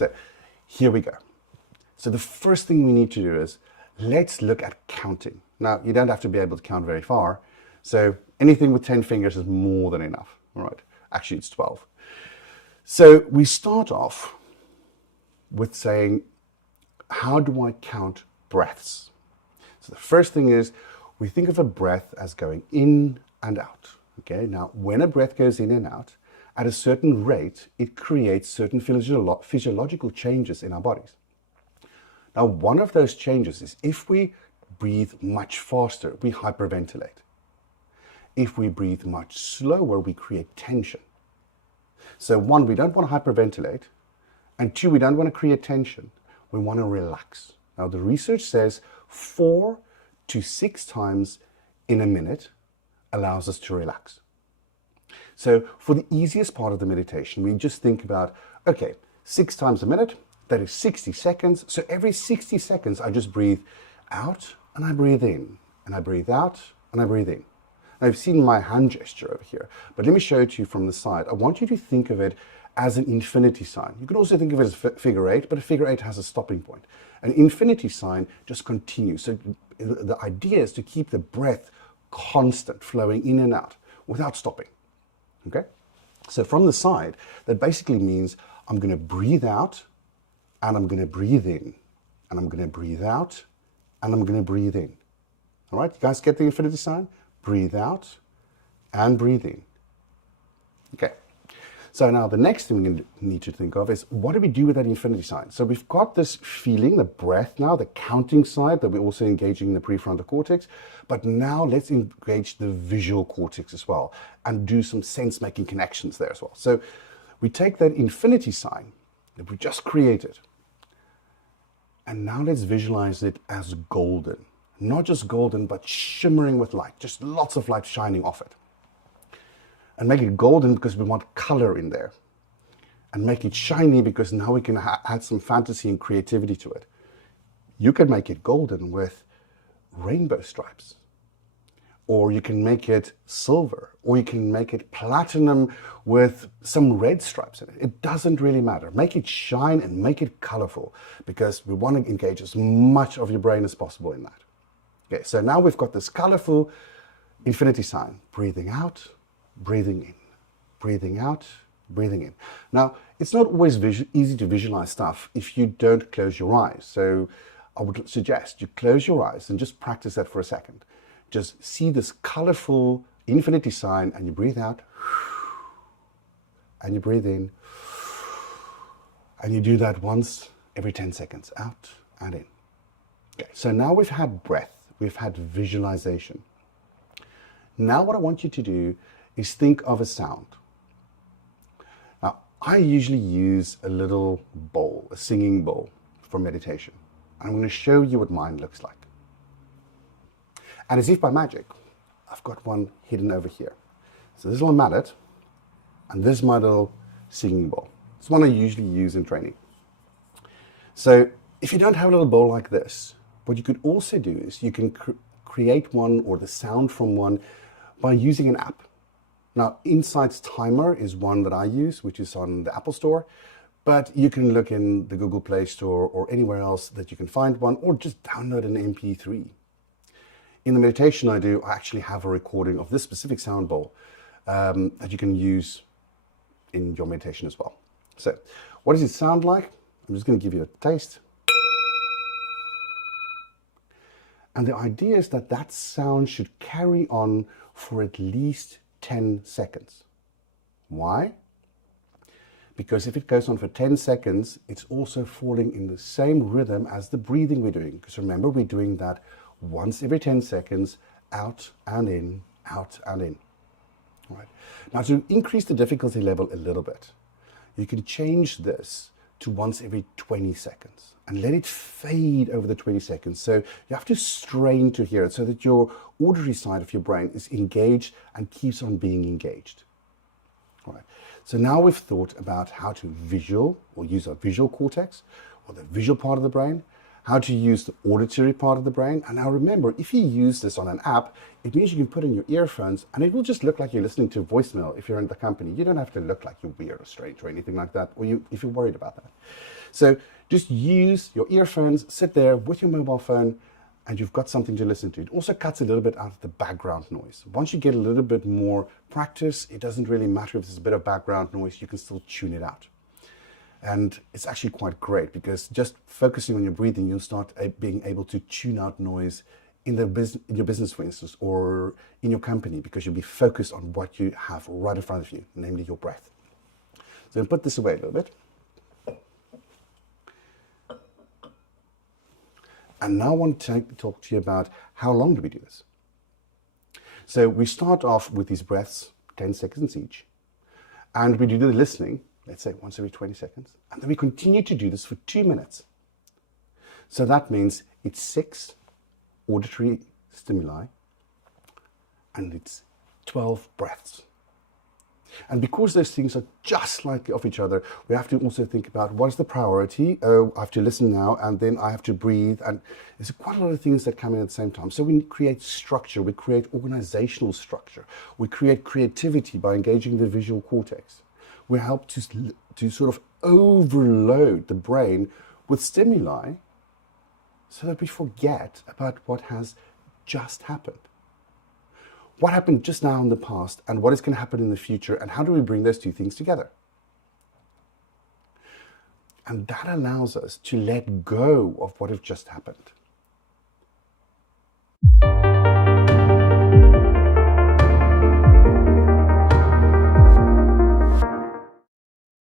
So here we go. So the first thing we need to do is let's look at counting. Now, you don't have to be able to count very far. So anything with 10 fingers is more than enough. All right. Actually, it's 12. So we start off with saying, how do I count breaths? So the first thing is we think of a breath as going in and out. Okay. Now, when a breath goes in and out, at a certain rate, it creates certain physiological changes in our bodies. Now, one of those changes is if we breathe much faster, we hyperventilate. If we breathe much slower, we create tension. So one, we don't want to hyperventilate, and two, we don't want to create tension. We want to relax. Now, the research says 4 to 6 times in a minute allows us to relax. So for the easiest part of the meditation, we just think about, okay, 6 times a minute, that is 60 seconds. So every 60 seconds, I just breathe out and I breathe in, and I breathe out and I breathe in. Now, you've seen my hand gesture over here, but let me show it to you from the side. I want you to think of it as an infinity sign. You can also think of it as figure 8, but a figure 8 has a stopping point. An infinity sign just continues. So the idea is to keep the breath constant, flowing in and out without stopping. Okay? So from the side, that basically means I'm going to breathe out and I'm going to breathe in, and I'm going to breathe out and I'm going to breathe in. All right? You guys get the infinity sign? Breathe out and breathe in. Okay. So now the next thing we need to think of is, what do we do with that infinity sign? So we've got this feeling, the breath now, the counting side that we're also engaging in the prefrontal cortex, but now let's engage the visual cortex as well and do some sense-making connections there as well. So we take that infinity sign that we just created, and now let's visualize it as golden. Not just golden, but shimmering with light, just lots of light shining off it. And make it golden because we want color in there. And make it shiny because now we can add some fantasy and creativity to it. You can make it golden with rainbow stripes. Or you can make it silver. Or you can make it platinum with some red stripes in it. It doesn't really matter. Make it shine and make it colorful, because we want to engage as much of your brain as possible in that. Okay, so now we've got this colorful infinity sign. Breathing out, breathing in, breathing out, breathing in. Now, it's not always easy to visualize stuff if you don't close your eyes. So I would suggest you close your eyes and just practice that for a second. Just see this colorful infinity sign, and you breathe out and you breathe in, and you do that once every 10 seconds, out and in. Okay, so now we've had breath. We've had visualization. Now what I want you to do is think of a sound. Now, I usually use a little bowl, a singing bowl, for meditation. I'm going to show you what mine looks like. And as if by magic, I've got one hidden over here. So this is my mallet, and this is my little singing bowl. It's one I usually use in training. So if you don't have a little bowl like this, what you could also do is you can create one, or the sound from one, by using an app. Now, Insight's Timer is one that I use, which is on the Apple Store, but you can look in the Google Play Store or anywhere else that you can find one, or just download an MP3. In the meditation I do, I actually have a recording of this specific sound bowl that you can use in your meditation as well. So, what does it sound like? I'm just going to give you a taste. And the idea is that that sound should carry on for at least 10 seconds. Why? Because if it goes on for 10 seconds, it's also falling in the same rhythm as the breathing we're doing. Because remember, we're doing that once every 10 seconds, out and in, out and in. All right. Now, to increase the difficulty level a little bit, you can change this to once every 20 seconds and let it fade over the 20 seconds. So you have to strain to hear it so that your auditory side of your brain is engaged and keeps on being engaged. All right. So now we've thought about how to use our visual cortex, or the visual part of the brain, how to use the auditory part of the brain. And now remember, if you use this on an app, it means you can put in your earphones and it will just look like you're listening to a voicemail if you're in the company. You don't have to look like you're weird or strange or anything like that, or if you're worried about that. So just use your earphones, sit there with your mobile phone, and you've got something to listen to. It also cuts a little bit out of the background noise. Once you get a little bit more practice, it doesn't really matter if there's a bit of background noise, you can still tune it out. And it's actually quite great because just focusing on your breathing, you'll start being able to tune out noise in your business, for instance, or in your company, because you'll be focused on what you have right in front of you, namely your breath. So I'll put this away a little bit. And now I want to talk to you about how long do we do this. So we start off with these breaths, 10 seconds each, and we do the listening, let's say once every 20 seconds, and then we continue to do this for 2 minutes. So that means it's 6 auditory stimuli, and it's 12 breaths. And because those things are just like of each other, we have to also think about what is the priority. Oh, I have to listen now, and then I have to breathe. And there's quite a lot of things that come in at the same time. So we create structure, we create organizational structure, we create creativity by engaging the visual cortex. We help to sort of overload the brain with stimuli so that we forget about what has just happened. What happened just now in the past and what is going to happen in the future, and how do we bring those two things together? And that allows us to let go of what has just happened.